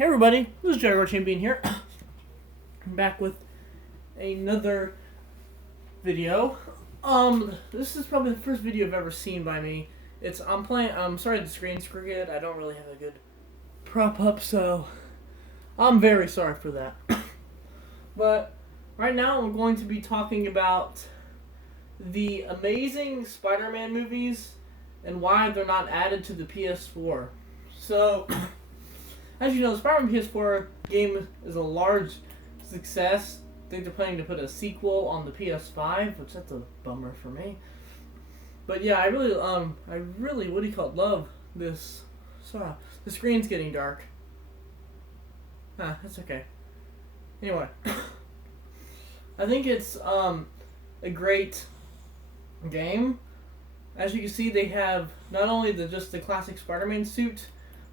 Hey everybody, this is Jaguar Champion here. I'm back with another video. This is probably the first video I've ever seen by me. I'm sorry the screen's crooked. I don't really have a good prop up, so I'm very sorry for that. But right now I'm going to be talking about the amazing Spider-Man movies and why they're not added to the PS4. So as you know, the Spider-Man PS4 game is a large success. I think they're planning to put a sequel on the PS5, which that's a bummer for me. But yeah, I really, love this. Sorry, the screen's getting dark. That's okay. Anyway, I think it's a great game. As you can see, they have not only just the classic Spider-Man suit,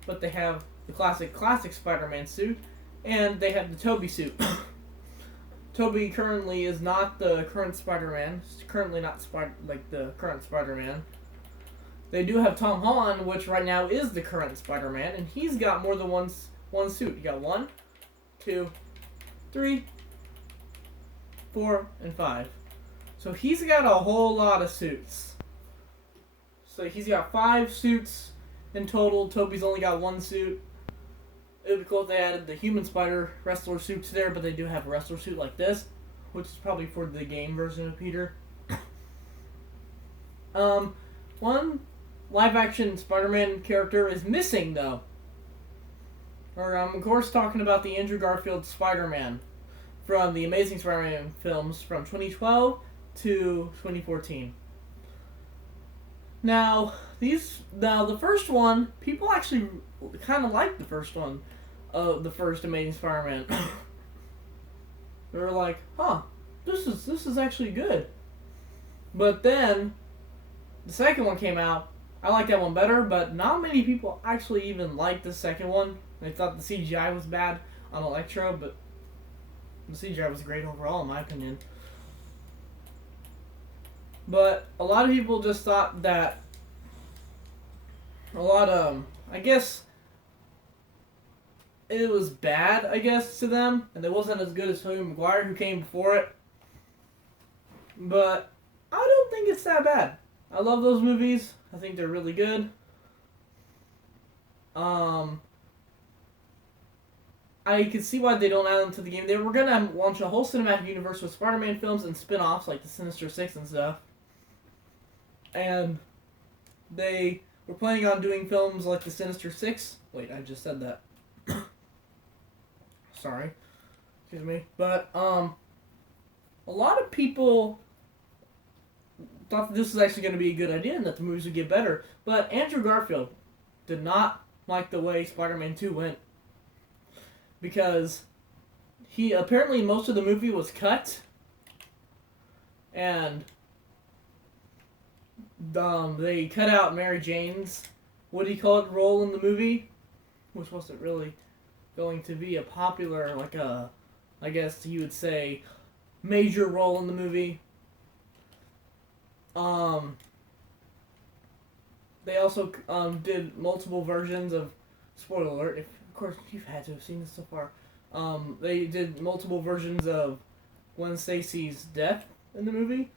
but they have the classic Spider-Man suit, and they have the Tobey suit. Tobey currently is not the current Spider-Man. He's currently not the current Spider-Man. They do have Tom Holland, which right now is the current Spider-Man, and he's got more than one suit. You got 1, 2, 3, 4, and 5. So he's got a whole lot of suits. So he's got 5 suits in total. Tobey's only got 1 suit. It would be cool if they added the human spider wrestler suits there, but they do have a wrestler suit like this, which is probably for the game version of Peter. One live-action Spider-Man character is missing, though. I'm, of course, talking about the Andrew Garfield Spider-Man from the Amazing Spider-Man films from 2012 to 2014. Now, the first one, people actually kind of liked the first one. The first Amazing Spider-Man. They were like, this is actually good. But then the second one came out. I like that one better, but not many people actually even liked the second one. They thought the CGI was bad on Electro, but the CGI was great overall in my opinion. But a lot of people just thought that I guess it was bad, to them, and it wasn't as good as Tobey Maguire, who came before it. But I don't think it's that bad. I love those movies. I think they're really good. I can see why they don't add them to the game. They were gonna launch a whole cinematic universe with Spider-Man films and spin-offs like the Sinister Six and stuff. And they were planning on doing films like the Sinister Six. Wait, I just said that. Sorry. Excuse me. But, a lot of people thought that this was actually going to be a good idea and that the movies would get better. But Andrew Garfield did not like the way Spider-Man 2 went. Because apparently most of the movie was cut. And they cut out Mary Jane's, role in the movie, which wasn't really going to be a popular, I guess you would say, major role in the movie. They also did multiple versions of, spoiler alert, of course you've had to have seen this so far, they did multiple versions of Gwen Stacy's death in the movie,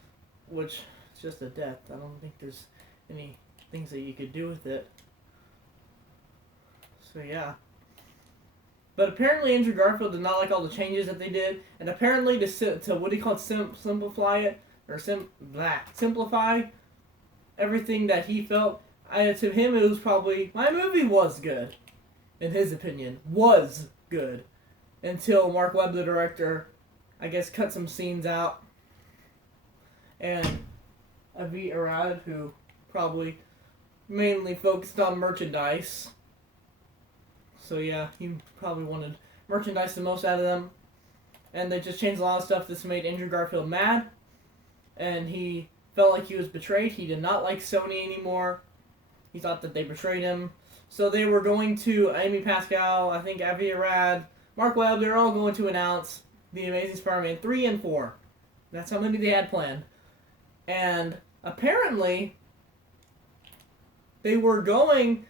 which is just a death. I don't think there's any things that you could do with it. So yeah. But apparently Andrew Garfield did not like all the changes that they did, and apparently to simplify it, or simplify everything that he felt, to him it was probably, my movie was good, in his opinion, was good, until Mark Webb, the director, I guess cut some scenes out, and Avi Arad, who probably mainly focused on merchandise. So yeah, he probably wanted merchandise the most out of them. And they just changed a lot of stuff that's made Andrew Garfield mad. And he felt like he was betrayed. He did not like Sony anymore. He thought that they betrayed him. So they were going to, Amy Pascal, I think Avi Arad, Mark Webb, they're all going to announce The Amazing Spider-Man 3 and 4. That's how many they had planned. And apparently, they were going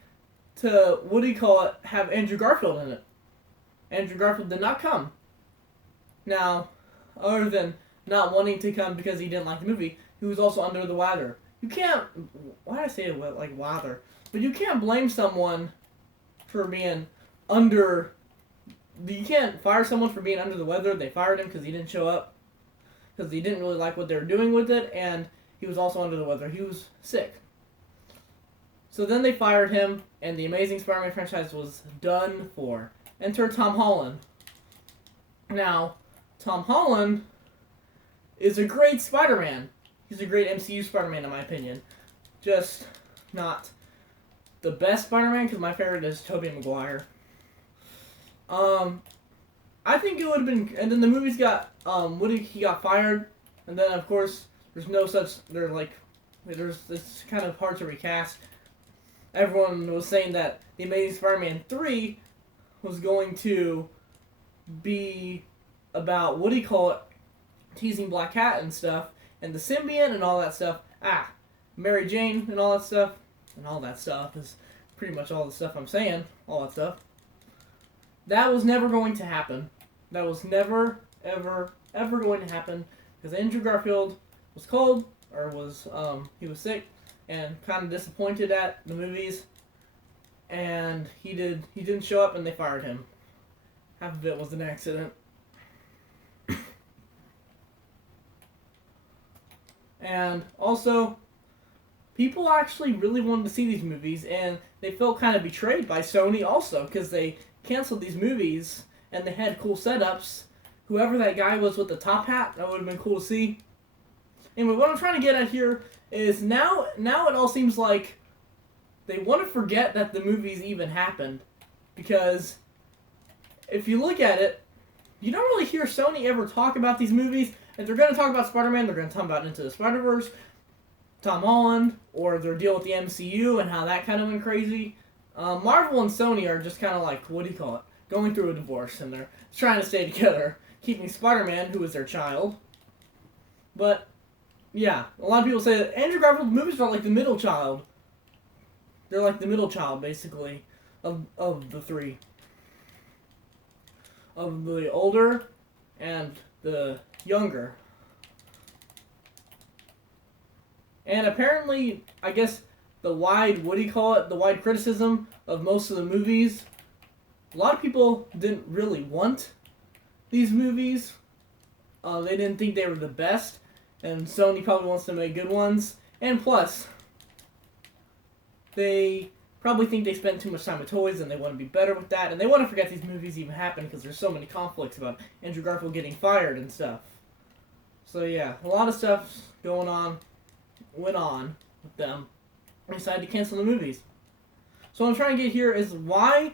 to, have Andrew Garfield in it. Andrew Garfield did not come. Now, other than not wanting to come because he didn't like the movie, he was also under the weather. You can't, why did I say it like weather? But you can't blame someone for being under, you can't fire someone for being under the weather. They fired him because he didn't show up, because he didn't really like what they were doing with it, and he was also under the weather. He was sick. So then they fired him, and the Amazing Spider-Man franchise was done for. Enter Tom Holland. Now, Tom Holland is a great Spider-Man. He's a great MCU Spider-Man in my opinion. Just not the best Spider-Man, because my favorite is Tobey Maguire. I think it would have been, and then the movies got, he got fired, and then of course, there's it's kind of hard to recast. Everyone was saying that The Amazing Spider-Man 3 was going to be about, teasing Black Cat and stuff, and the symbiote and all that stuff. Mary Jane and all that stuff. And all that stuff is pretty much all the stuff I'm saying. All that stuff. That was never going to happen. That was never, ever, ever going to happen. Because Andrew Garfield was cold, he was sick, and kind of disappointed at the movies. And he didn't show up, and they fired him. Half of it was an accident. And also, people actually really wanted to see these movies, and they felt kind of betrayed by Sony also, because they canceled these movies, and they had cool setups. Whoever that guy was with the top hat, that would have been cool to see. Anyway, what I'm trying to get at here is now it all seems like they want to forget that the movies even happened. Because if you look at it, you don't really hear Sony ever talk about these movies. If they're going to talk about Spider-Man, they're going to talk about Into the Spider-Verse, Tom Holland, or their deal with the MCU and how that kind of went crazy. Marvel and Sony are just kind of like, going through a divorce, and they're trying to stay together, keeping Spider-Man, who is their child. But, yeah, a lot of people say that Andrew Garfield movies are like the middle child. They're like the middle child, basically, of the three. Of the older and the younger. And apparently, I guess, the wide criticism of most of the movies, a lot of people didn't really want these movies. They didn't think they were the best, and Sony probably wants to make good ones. And plus, they probably think they spent too much time with toys, and they want to be better with that, and they want to forget these movies even happened, because there's so many conflicts about Andrew Garfield getting fired and stuff. So yeah, a lot of stuff went on with them. They decided to cancel the movies. So what I'm trying to get here is why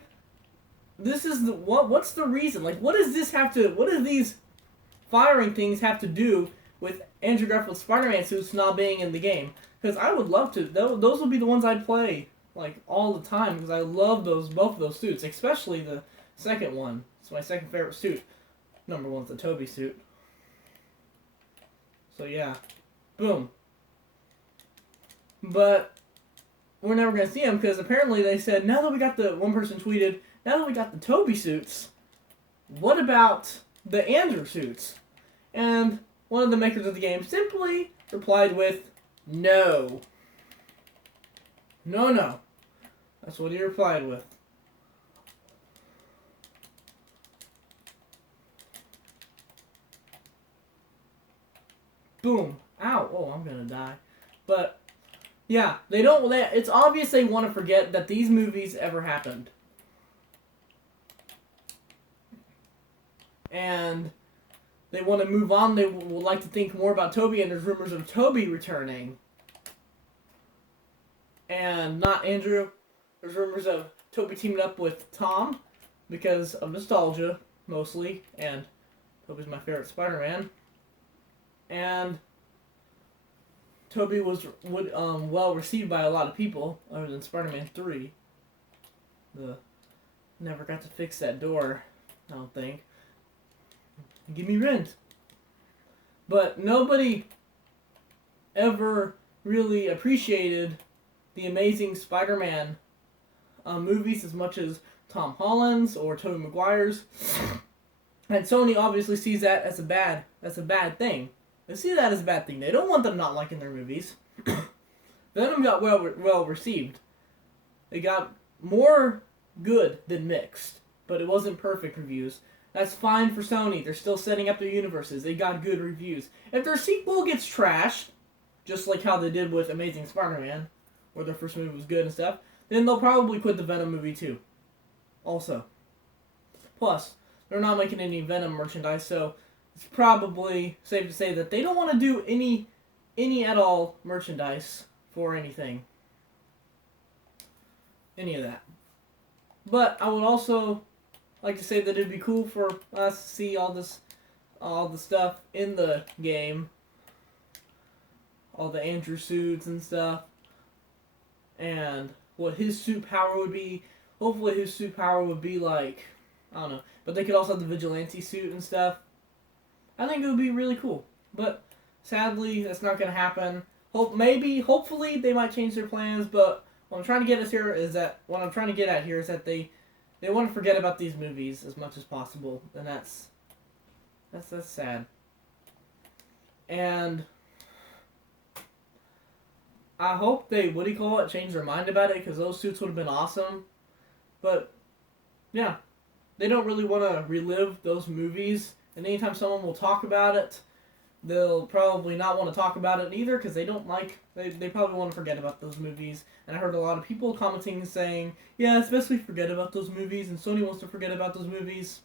what's the reason? Like, what does these firing things have to do with Andrew Garfield's Spider-Man suits not being in the game? Because I would love to. Those would be the ones I'd play, like, all the time, because I love both of those suits, especially the second one. It's my second favorite suit. Number one's the Tobey suit. So yeah. Boom. But we're never going to see them, because apparently they said, one person tweeted, now that we got the Tobey suits, what about the Andrew suits? And one of the makers of the game simply replied with, no. No. That's what he replied with. Boom. Ow. Oh, I'm gonna die. But, yeah, it's obvious they want to forget that these movies ever happened. And they want to move on. They would like to think more about Tobey, and there's rumors of Tobey returning. And not Andrew. There's rumors of Tobey teaming up with Tom because of nostalgia, mostly, and Tobey's my favorite Spider-Man. And Tobey was well received by a lot of people, other than Spider-Man 3. Never got to fix that door, I don't think. Give me rent. But nobody ever really appreciated the Amazing Spider-Man movies as much as Tom Holland's or Tobey Maguire's. And Sony obviously sees that as a bad thing. They see that as a bad thing. They don't want them not liking their movies. Venom got well received. It got more good than mixed, but it wasn't perfect reviews. That's fine for Sony. They're still setting up their universes. They got good reviews. If their sequel gets trashed, just like how they did with Amazing Spider-Man, where their first movie was good and stuff, then they'll probably quit the Venom movie too. Also. Plus, they're not making any Venom merchandise, so it's probably safe to say that they don't want to do any at all merchandise for anything. Any of that. But I would also like to say that it'd be cool for us to see all the stuff in the game. All the Andrew suits and stuff. And what his suit power would be. Hopefully his suit power would be like, I don't know. But they could also have the vigilante suit and stuff. I think it would be really cool. But sadly, that's not going to happen. Hopefully they might change their plans, but what I'm trying to get at here is that they want to forget about these movies as much as possible, and that's sad. And I hope they change their mind about it, because those suits would have been awesome. But yeah, they don't really want to relive those movies, and anytime someone will talk about it, they'll probably not want to talk about it either, because they probably want to forget about those movies. And I heard a lot of people commenting and saying, yeah, especially forget about those movies, and Sony wants to forget about those movies.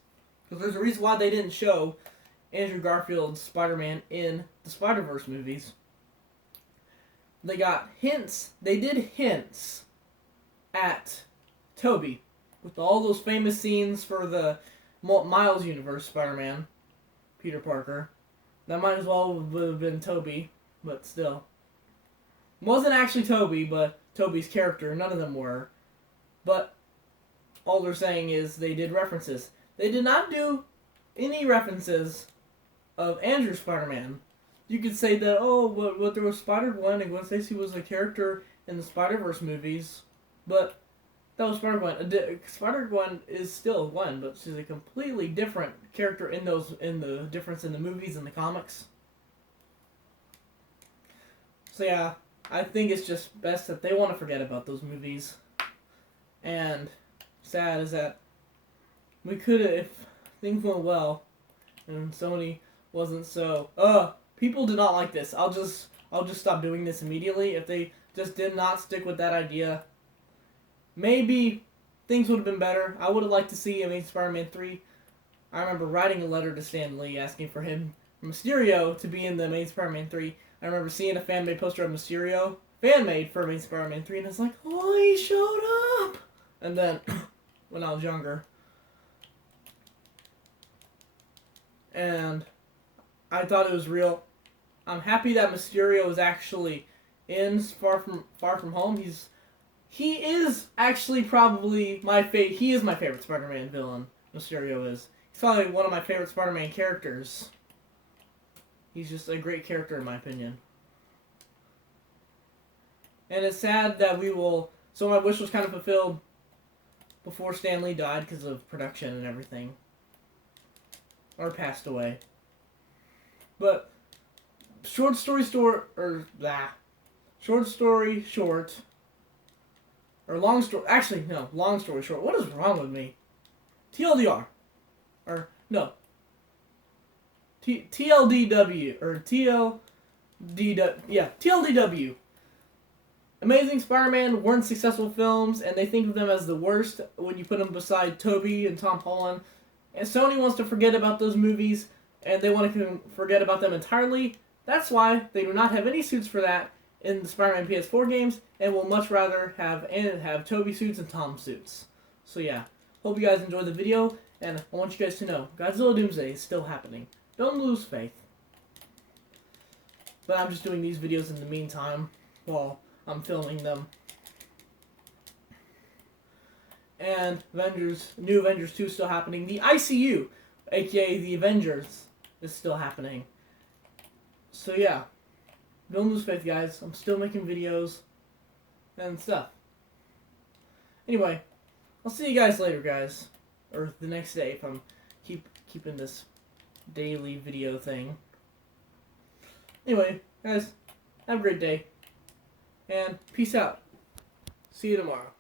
Because there's a reason why they didn't show Andrew Garfield's Spider-Man in the Spider-Verse movies. They got hints. They did hints at Tobey, with all those famous scenes for the Miles universe Spider-Man, Peter Parker. That might as well have been Tobey, but still. Wasn't actually Tobey, but Tobey's character. None of them were. But all they're saying is they did references. They did not do any references of Andrew Spider-Man. You could say that, but there was Spider-Gwen, and Gwen Stacy was a character in the Spider-Verse movies. But that was Spider-Gwen. Spider-Gwen is still Gwen, but she's a completely different character in the difference in the movies and the comics. So yeah, I think it's just best that they want to forget about those movies. And sad is that we could have, if things went well, and Sony wasn't so, people did not like this. I'll just stop doing this immediately. If they just did not stick with that idea, maybe things would have been better. I would have liked to see Amazing Spider-Man 3. I remember writing a letter to Stan Lee asking for him, Mysterio, to be in the Amazing Spider-Man 3. I remember seeing a fan-made poster of Mysterio, fan-made for Amazing Spider-Man 3, and it's like, oh, he showed up! And then, when I was younger. And I thought it was real. I'm happy that Mysterio is actually in Far From Home. He is actually probably he is my favorite Spider-Man villain. Mysterio is. He's probably one of my favorite Spider-Man characters. He's just a great character in my opinion. And it's sad that so my wish was kind of fulfilled before Stan Lee died because of production and everything. Or passed away. But long story short, what is wrong with me? TLDR. Or, no. TLDW. Or TLDW. Yeah, TLDW. Amazing Spider-Man weren't successful films, and they think of them as the worst when you put them beside Tobey and Tom Holland. And Sony wants to forget about those movies, and they want to forget about them entirely. That's why they do not have any suits for that in the Spider-Man PS4 games, and will much rather have Tobey suits and Tom suits. So yeah, hope you guys enjoyed the video, and I want you guys to know, Godzilla Doomsday is still happening. Don't lose faith. But I'm just doing these videos in the meantime, while I'm filming them. And New Avengers 2 is still happening. The ICU, aka the Avengers, is still happening. So yeah, don't lose faith, guys. I'm still making videos and stuff. Anyway, I'll see you guys later, guys. Or the next day if I'm keeping this daily video thing. Anyway, guys, have a great day. And peace out. See you tomorrow.